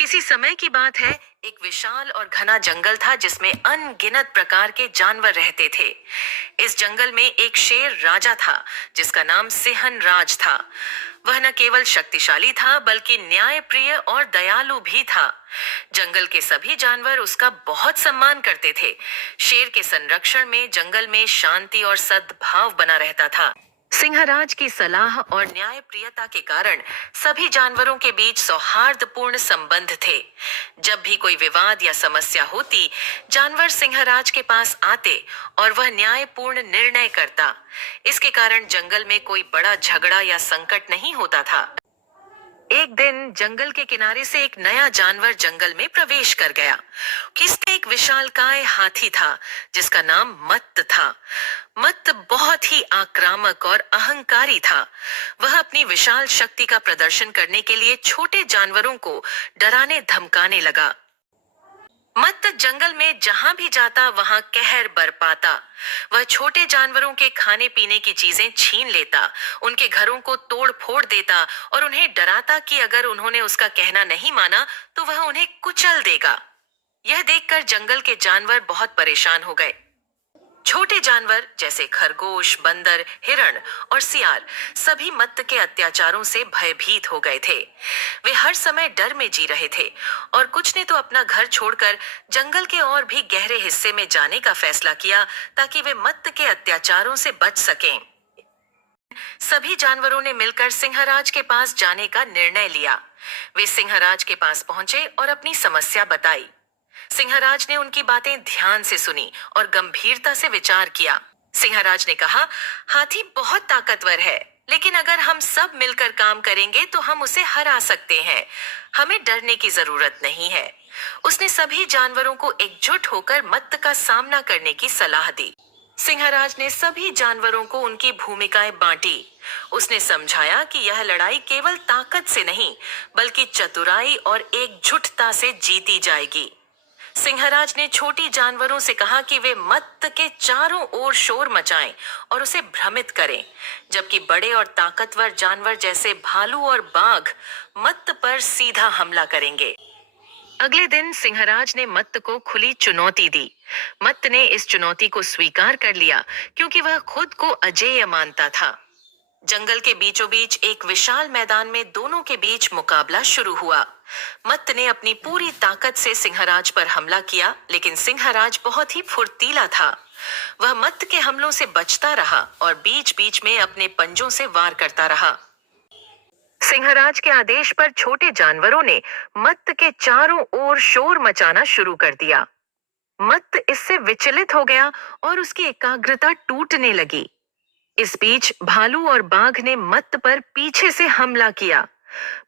किसी समय की बात है। एक विशाल और घना जंगल था जिसमें अनगिनत प्रकार के जानवर रहते थे। इस जंगल में एक शेर राजा था जिसका नाम सिंहन राज था। वह न केवल शक्तिशाली था बल्कि न्यायप्रिय और दयालु भी था। जंगल के सभी जानवर उसका बहुत सम्मान करते थे। शेर के संरक्षण में जंगल में शांति और सद्भाव बना रहता था। सिंहराज की सलाह और न्यायप्रियता के कारण सभी जानवरों के बीच सौहार्दपूर्ण संबंध थे। जब भी कोई विवाद या समस्या होती, जानवर सिंहराज के पास आते और वह न्यायपूर्ण निर्णय करता। इसके कारण जंगल में कोई बड़ा झगड़ा या संकट नहीं होता था। एक दिन जंगल के किनारे से एक नया जानवर जंगल में प्रवेश कर गया। किसने एक विशालकाय हाथी था जिसका नाम मत्त था। मत्त बहुत ही आक्रामक और अहंकारी था। वह अपनी विशाल शक्ति का प्रदर्शन करने के लिए छोटे जानवरों को डराने धमकाने लगा। मत्त जंगल में जहां भी जाता वहां कहर बरपाता। वह छोटे जानवरों के खाने पीने की चीजें छीन लेता, उनके घरों को तोड़ फोड़ देता और उन्हें डराता कि अगर उन्होंने उसका कहना नहीं माना तो वह उन्हें कुचल देगा। यह देखकर जंगल के जानवर बहुत परेशान हो गए। छोटे जानवर जैसे खरगोश, बंदर, हिरण और सियार सभी मत्त के अत्याचारों से भयभीत हो गए थे। वे हर समय डर में जी रहे थे और कुछ ने तो अपना घर छोड़कर जंगल के और भी गहरे हिस्से में जाने का फैसला किया ताकि वे मत्त के अत्याचारों से बच सकें। सभी जानवरों ने मिलकर सिंहराज के पास जाने का निर्णय लिया। वे सिंहराज के पास पहुंचे और अपनी समस्या बताई। सिंहराज ने उनकी बातें ध्यान से सुनी और गंभीरता से विचार किया। सिंहराज ने कहा, हाथी बहुत ताकतवर है, लेकिन अगर हम सब मिलकर काम करेंगे तो हम उसे हरा सकते हैं। हमें डरने की जरूरत नहीं है। उसने सभी जानवरों को एकजुट होकर मत्त का सामना करने की सलाह दी। सिंहराज ने सभी जानवरों को उनकी भूमिकाएं बांटी। उसने समझाया कि यह लड़ाई केवल ताकत से नहीं बल्कि चतुराई और एकजुटता से जीती जाएगी। सिंहराज ने छोटी जानवरों से कहा कि वे मत्त के चारों ओर शोर मचाएं और उसे भ्रमित करें, जबकि बड़े और ताकतवर जानवर जैसे भालू और बाघ मत्त पर सीधा हमला करेंगे। अगले दिन सिंहराज ने मत्त को खुली चुनौती दी। मत्त ने इस चुनौती को स्वीकार कर लिया क्योंकि वह खुद को अजेय मानता था। जंगल के बीचों बीच एक विशाल मैदान में दोनों के बीच मुकाबला शुरू हुआ। मत्त ने अपनी पूरी ताकत से सिंहराज पर हमला किया, लेकिन सिंहराज बहुत ही फुर्तीला था। वह मत्त के हमलों से बचता रहा और बीच बीच में अपने पंजों से वार करता रहा। सिंहराज के आदेश पर छोटे जानवरों ने मत्त के चारों ओर शोर मचाना शुरू कर दिया। मत्त इससे विचलित हो गया और उसकी एकाग्रता टूटने लगी। इस बीच भालू और बाघ ने मत्त पर पीछे से हमला किया।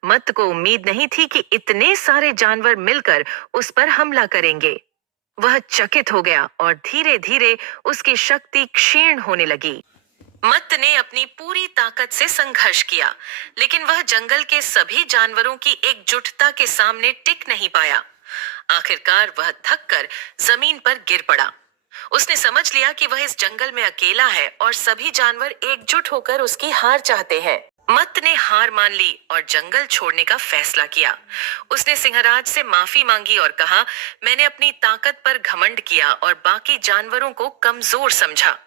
मत्त को उम्मीद नहीं थी कि इतने सारे जानवर मिलकर उस पर हमला करेंगे। वह चकित हो गया और धीरे धीरे उसकी शक्ति क्षीण होने लगी। मत्त ने अपनी पूरी ताकत से संघर्ष किया, लेकिन वह जंगल के सभी जानवरों की एकजुटता के सामने टिक नहीं पाया। आखिरकार वह थककर जमीन पर गिर पड़ा। उसने समझ लिया कि वह इस जंगल में अकेला है और सभी जानवर एकजुट होकर उसकी हार चाहते हैं। मत्त ने हार मान ली और जंगल छोड़ने का फैसला किया। उसने सिंहराज से माफी मांगी और कहा, मैंने अपनी ताकत पर घमंड किया और बाकी जानवरों को कमजोर समझा,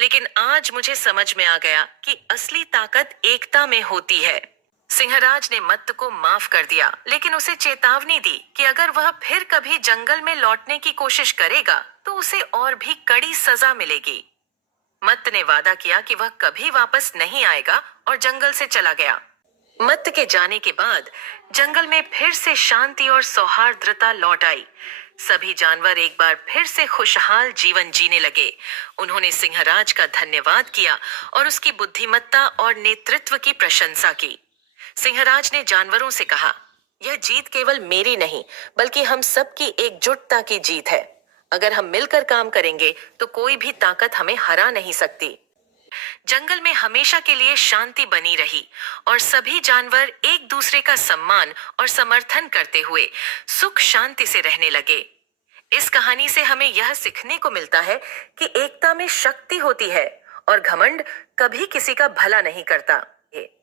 लेकिन आज मुझे समझ में आ गया कि असली ताकत एकता में होती है। सिंहराज ने मत्त को माफ कर दिया, लेकिन उसे चेतावनी दी कि अगर वह फिर कभी जंगल में लौटने की कोशिश करेगा तो उसे और भी कड़ी सजा मिलेगी। मत्त ने वादा किया कि वह कभी वापस नहीं आएगा और जंगल से चला गया। मत्त के जाने के बाद जंगल में फिर से शांति और सौहार्द्रता लौट आई। सभी जानवर एक बार फिर से खुशहाल जीवन जीने लगे। उन्होंने सिंहराज का धन्यवाद किया और उसकी बुद्धिमत्ता और नेतृत्व की प्रशंसा की। सिंहराज ने जानवरों से कहा, यह जीत केवल मेरी नहीं बल्कि हम सबकी एकजुटता की जीत है। अगर हम मिलकर काम करेंगे तो कोई भी ताकत हमें हरा नहीं सकती। जंगल में हमेशा के लिए शांति बनी रही और सभी जानवर एक दूसरे का सम्मान और समर्थन करते हुए सुख शांति से रहने लगे। इस कहानी से हमें यह सीखने को मिलता है कि एकता में शक्ति होती है और घमंड कभी किसी का भला नहीं करता।